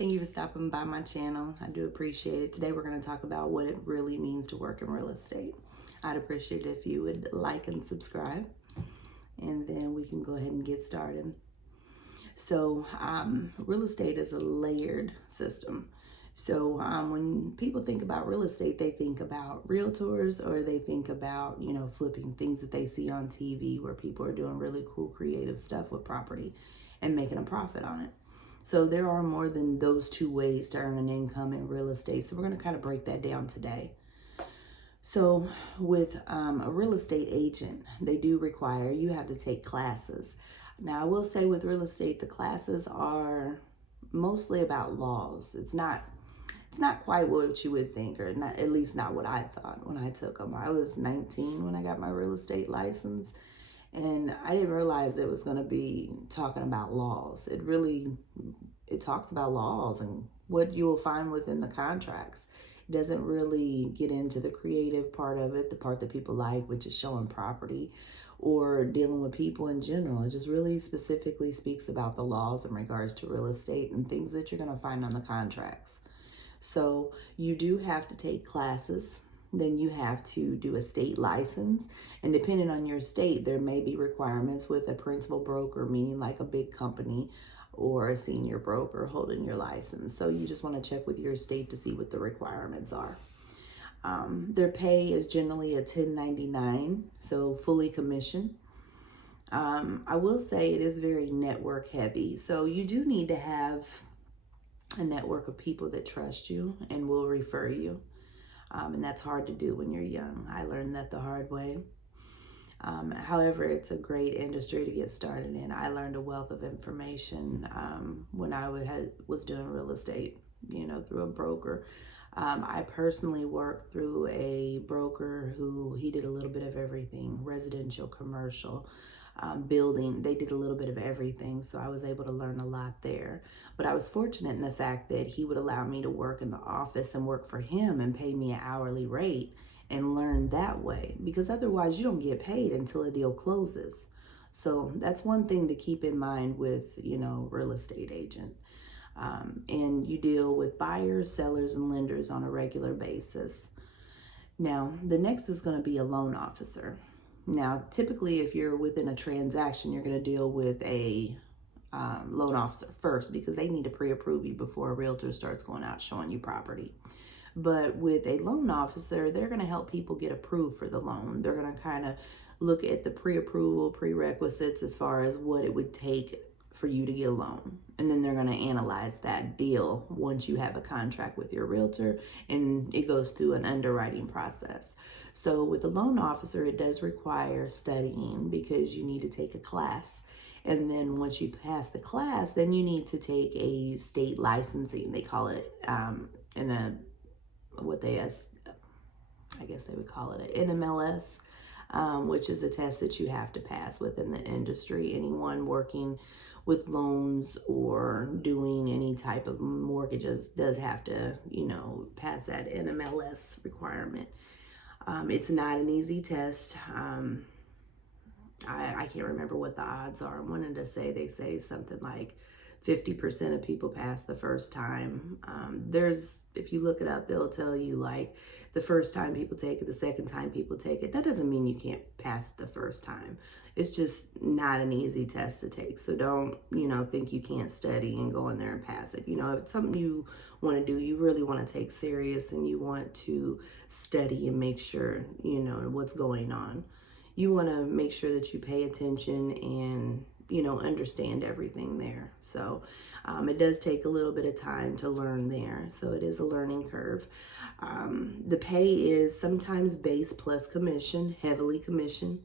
Thank you for stopping by my channel. I do appreciate it. Today we're going to talk about what it really means to work in real estate. I'd appreciate it if you would like and subscribe, and then we can go ahead and get started. So, real estate is a layered system. So, when people think about real estate, they think about realtors, or they think about, flipping things that they see on TV where people are doing really cool, creative stuff with property and making a profit on it. So, there are more than those two ways to earn an income in real estate. So, we're going to kind of break that down today. So, with a real estate agent, they do require you have to take classes. Now, I will say with real estate, the classes are mostly about laws. It's not quite what you would think, or not, at least not what I thought when I took them. I was 19 when I got my real estate license, and I didn't realize it was going to be talking about laws. It talks about laws and what you will find within the contracts. It doesn't really get into the creative part of it, the part that people like, which is showing property or dealing with people in general. It just really specifically speaks about the laws in regards to real estate and things that you're going to find on the contracts. So you do have to take classes. Then you have to do a state license. And depending on your state, there may be requirements with a principal broker, meaning like a big company, or a senior broker holding your license. So you just want to check with your state to see what the requirements are. Their pay is generally a 1099, so fully commission. I will say it is very network heavy. So you do need to have a network of people that trust you and will refer you. And that's hard to do when you're young. I learned that the hard way. However, it's a great industry to get started in. I learned a wealth of information when I was doing real estate, through a broker. I personally worked through a broker who he did a little bit of everything, residential, commercial, building. They did a little bit of everything, so I was able to learn a lot there. But I was fortunate in the fact that he would allow me to work in the office and work for him and pay me an hourly rate and learn that way, because otherwise you don't get paid until a deal closes. So that's one thing to keep in mind with, real estate agent. And you deal with buyers, sellers, and lenders on a regular basis. Now, the next is going to be a loan officer. Now, typically, if you're within a transaction, you're going to deal with a loan officer first, because they need to pre-approve you before a realtor starts going out showing you property. But with a loan officer, they're going to help people get approved for the loan. They're going to kind of look at the pre-approval prerequisites as far as what it would take for you to get a loan. And then they're going to analyze that deal once you have a contract with your realtor, and it goes through an underwriting process. So with the loan officer, it does require studying, because you need to take a class. And then once you pass the class, then you need to take a state licensing. They call it in a what they I guess they would call it an NMLS, which is a test that you have to pass within the industry. Anyone working with loans or doing any type of mortgages does have to, pass that NMLS requirement. It's not an easy test. I can't remember what the odds are. I wanted to say, they say something like 50% of people pass the first time. If you look it up, they'll tell you like the first time people take it, the second time people take it. That doesn't mean you can't pass it the first time. It's just not an easy test to take. So don't, think you can't study and go in there and pass it. If it's something you want to do, you really want to take serious, and you want to study and make sure, what's going on. You want to make sure that you pay attention and, understand everything there. So it does take a little bit of time to learn there. So it is a learning curve. The pay is sometimes base plus commission, heavily commission.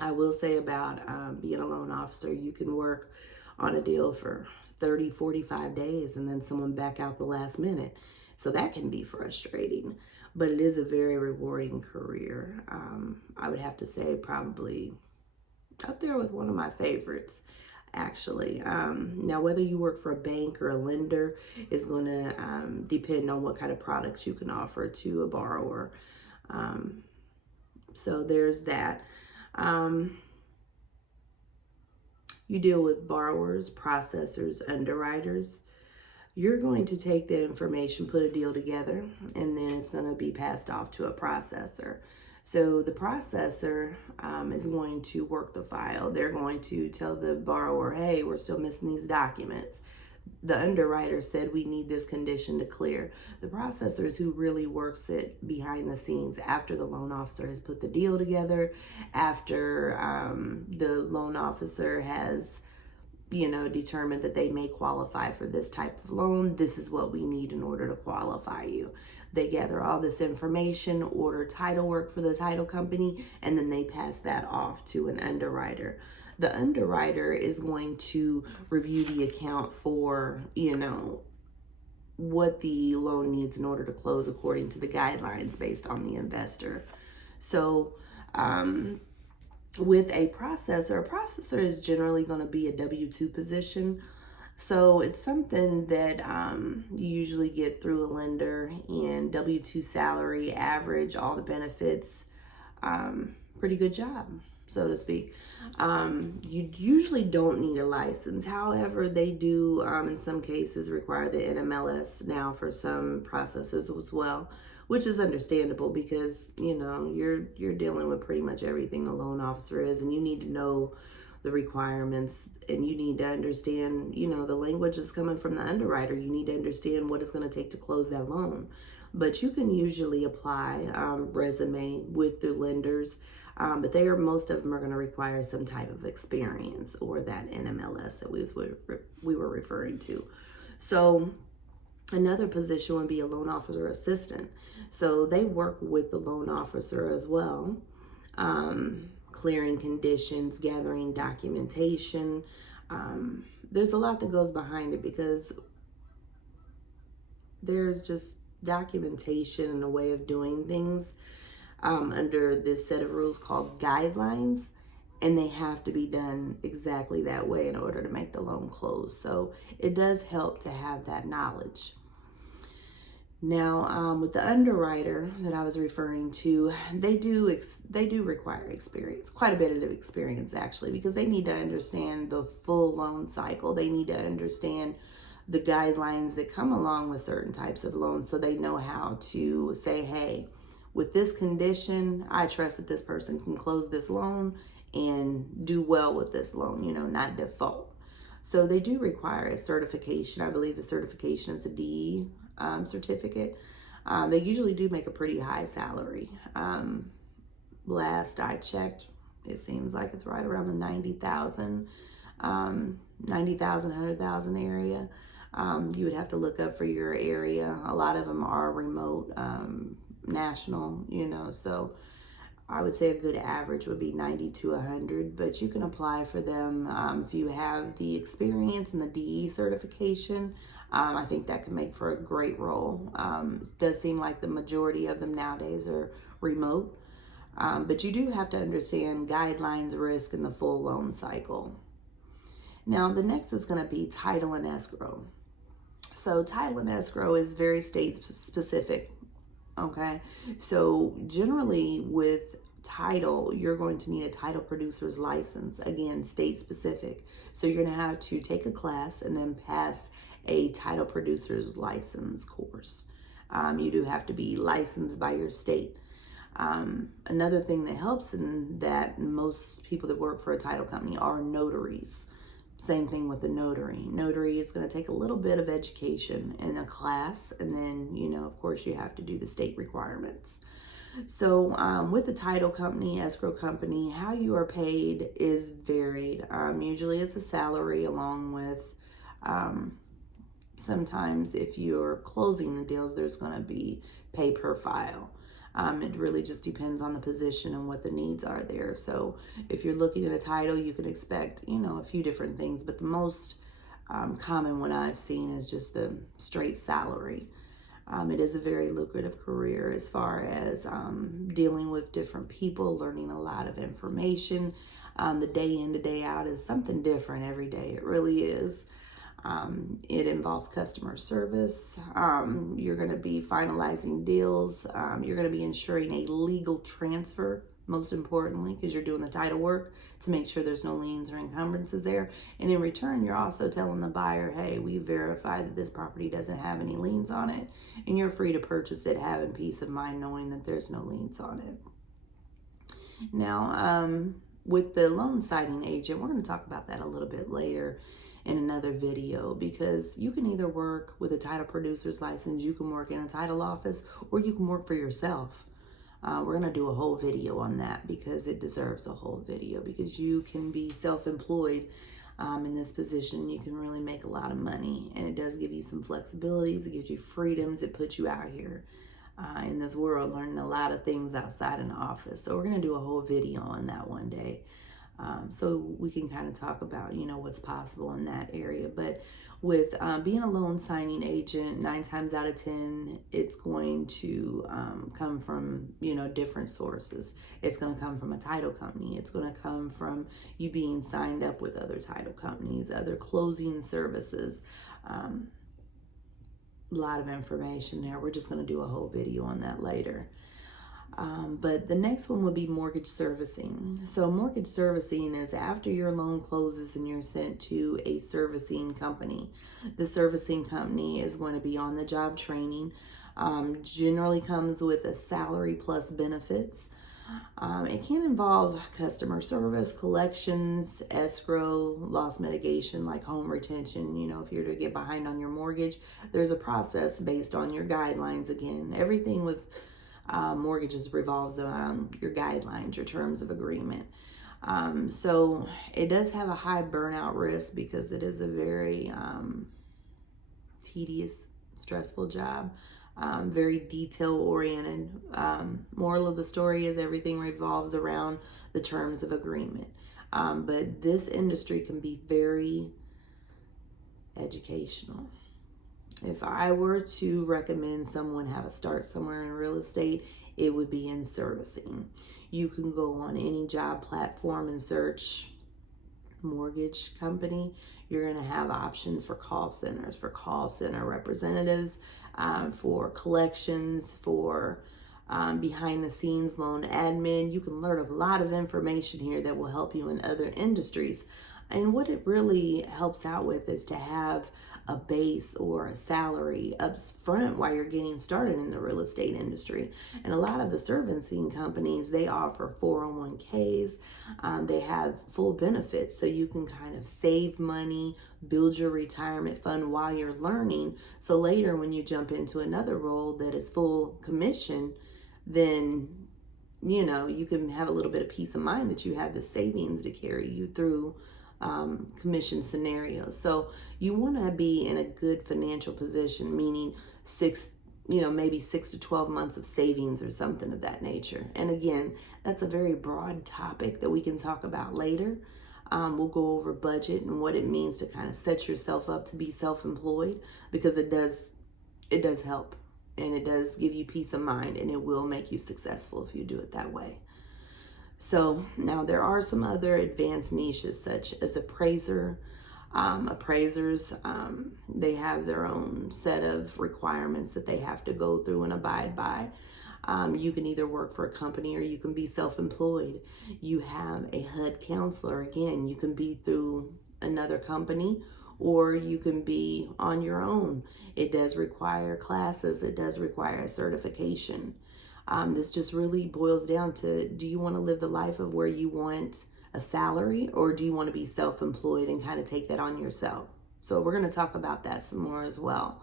I will say about being a loan officer, you can work on a deal for 30, 45 days and then someone back out the last minute. So that can be frustrating, but it is a very rewarding career. I would have to say probably up there with one of my favorites, actually. Now, whether you work for a bank or a lender is going to depend on what kind of products you can offer to a borrower. So there's that. You deal with borrowers, processors, underwriters. You're going to take the information, put a deal together, and then it's going to be passed off to a processor. So the processor is going to work the file. They're going to tell the borrower, hey, we're still missing these documents. The underwriter said we need this condition to clear. The processor is who really works it behind the scenes after the loan officer has put the deal together, after the loan officer has determined that they may qualify for this type of loan. This is what we need in order to qualify you. They gather all this information, order title work for the title company, and then they pass that off to an underwriter. The underwriter is going to review the account for, what the loan needs in order to close according to the guidelines based on the investor. So, with a processor is generally going to be a W-2 position. So it's something that you usually get through a lender, and W-2 salary, average, all the benefits, pretty good job, so to speak. You usually don't need a license. However, they do in some cases require the NMLS now for some processors as well, which is understandable because you're dealing with pretty much everything the loan officer is, and you need to know the requirements, and you need to understand the language that's coming from the underwriter. You need to understand what it's going to take to close that loan. But you can usually apply resume with the lenders, but most of them are going to require some type of experience or that NMLS that we were referring to. So another position would be a loan officer assistant. So they work with the loan officer as well, clearing conditions, gathering documentation. There's a lot that goes behind it because there's just documentation and a way of doing things under this set of rules called guidelines, and they have to be done exactly that way in order to make the loan close. So it does help to have that knowledge. Now, with the underwriter that I was referring to, they do require experience, quite a bit of experience actually, because they need to understand the full loan cycle. They need to understand the guidelines that come along with certain types of loans, so they know how to say, hey, with this condition, I trust that this person can close this loan and do well with this loan, not default. So they do require a certification. I believe the certification is the DE certificate. They usually do make a pretty high salary. Last I checked, it seems like it's right around the 90,000, 100,000 area. You would have to look up for your area. A lot of them are remote, national, so I would say a good average would be 90 to 100, but you can apply for them if you have the experience and the DE certification. I think that can make for a great role. It does seem like the majority of them nowadays are remote, but you do have to understand guidelines, risk, and the full loan cycle. Now, the next is going to be title and escrow. So title and escrow is very state specific. Okay, so generally with title, you're going to need a title producer's license. Again, state specific. So you're going to have to take a class and then pass a title producer's license course. You do have to be licensed by your state. Another thing that helps in that, most people that work for a title company are notaries. Same thing with the notary. Notary is going to take a little bit of education in a class, and then, of course, you have to do the state requirements. So with the title company, escrow company, how you are paid is varied. Usually it's a salary along with sometimes if you're closing the deals, there's going to be pay per file. It really just depends on the position and what the needs are there. So if you're looking at a title, you can expect, a few different things, but the most common one I've seen is just the straight salary. It is a very lucrative career as far as dealing with different people, learning a lot of information. The day in to day out is something different every day. It really is. It involves customer service. You're going to be finalizing deals. You're going to be ensuring a legal transfer most importantly, because you're doing the title work to make sure there's no liens or encumbrances there. And in return, you're also telling the buyer, hey, we verify that this property doesn't have any liens on it, and you're free to purchase it, having peace of mind knowing that there's no liens on it. Now, with the loan signing agent, we're going to talk about that a little bit later in another video, because you can either work with a title producer's license, you can work in a title office, or you can work for yourself. We're going to do a whole video on that because it deserves a whole video, because you can be self-employed in this position. You can really make a lot of money, and it does give you some flexibilities. It gives you freedoms. It puts you out here in this world learning a lot of things outside in the office. So we're going to do a whole video on that one day. So we can kind of talk about, what's possible in that area. But with being a loan signing agent, 9 times out of 10, it's going to come from, different sources. It's going to come from a title company. It's going to come from you being signed up with other title companies, other closing services. A lot of information there. We're just going to do a whole video on that later. But the next one would be mortgage servicing. So mortgage servicing is after your loan closes and you're sent to a servicing company. The servicing company is going to be on the job training. Generally comes with a salary plus benefits. It can involve customer service, collections, escrow, loss mitigation, like home retention. If you're to get behind on your mortgage, there's a process based on your guidelines. Again, everything with mortgages revolves around your guidelines, your terms of agreement. So it does have a high burnout risk because it is a very tedious, stressful job, very detail oriented. Moral of the story is everything revolves around the terms of agreement. But this industry can be very educational. If I were to recommend someone have a start somewhere in real estate, it would be in servicing. You can go on any job platform and search mortgage company. You're going to have options for call centers, for call center representatives, for collections, for behind the scenes loan admin. You can learn a lot of information here that will help you in other industries. And what it really helps out with is to have a base or a salary up front while you're getting started in the real estate industry. And a lot of the servicing companies, they offer 401ks. They have full benefits, so you can kind of save money, build your retirement fund while you're learning. So later when you jump into another role that is full commission, then you can have a little bit of peace of mind that you have the savings to carry you through commission scenarios. So you want to be in a good financial position, meaning maybe 6 to 12 months of savings or something of that nature. And again, that's a very broad topic that we can talk about later. We'll go over budget and what it means to kind of set yourself up to be self-employed, because it does help, and it does give you peace of mind, and it will make you successful if you do it that way. So now there are some other advanced niches such as appraisers. They have their own set of requirements that they have to go through and abide by. You can either work for a company or you can be self-employed. You have a HUD counselor. Again, you can be through another company or you can be on your own. It does require classes. It does require a certification. This just really boils down to, do you want to live the life of where you want a salary, or do you want to be self-employed and kind of take that on yourself? So we're going to talk about that some more as well.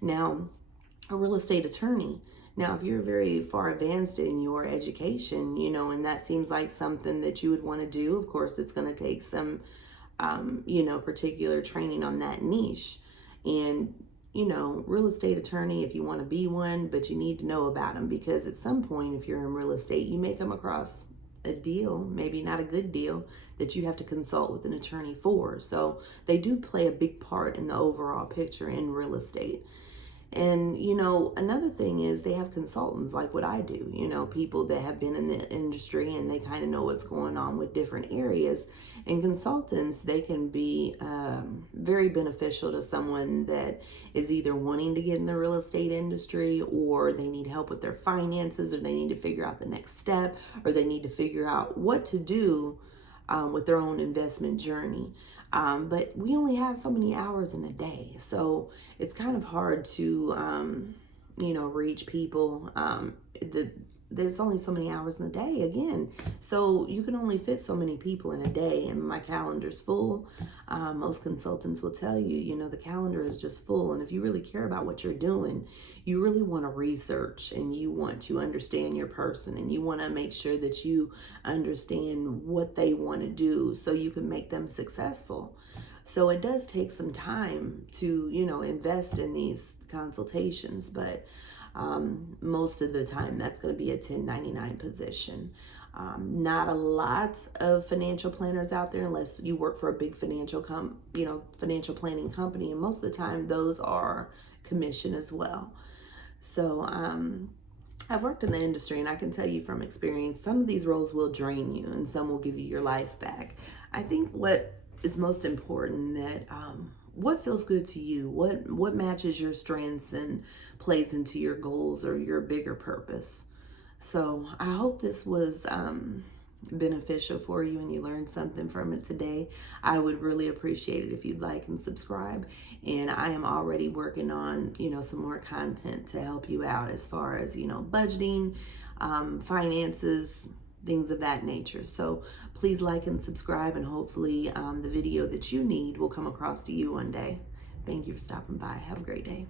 Now, a real estate attorney. Now, if you're very far advanced in your education, and that seems like something that you would want to do, of course, it's going to take some, particular training on that niche. And real estate attorney, if you want to be one, but you need to know about them, because at some point, if you're in real estate, you may come across a deal, maybe not a good deal, that you have to consult with an attorney for. So they do play a big part in the overall picture in real estate. And, you know, another thing is they have consultants like what I do, you know, people that have been in the industry and they kind of know what's going on with different areas. And consultants, they can be very beneficial to someone that is either wanting to get in the real estate industry, or they need help with their finances, or they need to figure out the next step, or they need to figure out what to do with their own investment journey. But we only have so many hours in a day. So it's kind of hard to, you know, reach people. There's only so many hours in a day again. So you can only fit so many people in a day, and my calendar's full. Most consultants will tell you, you know, the calendar is just full. And if you really care about what you're doing, you really want to research and you want to understand your person, and you want to make sure that you understand what they want to do so you can make them successful. So it does take some time to, you know, invest in these consultations, but most of the time that's going to be a 1099 position. Not a lot of financial planners out there unless you work for a big financial financial planning company, and most of the time those are commission as well. So I've worked in the industry, and I can tell you from experience, some of these roles will drain you and some will give you your life back. I think what is most important that what feels good to you, what matches your strengths and plays into your goals or your bigger purpose. So I hope this was beneficial for you and you learned something from it today. I would really appreciate it if you'd like and subscribe. And I am already working on, you know, some more content to help you out as far as, you know, budgeting, finances, things of that nature. So please like and subscribe, and hopefully the video that you need will come across to you one day. Thank you for stopping by. Have a great day.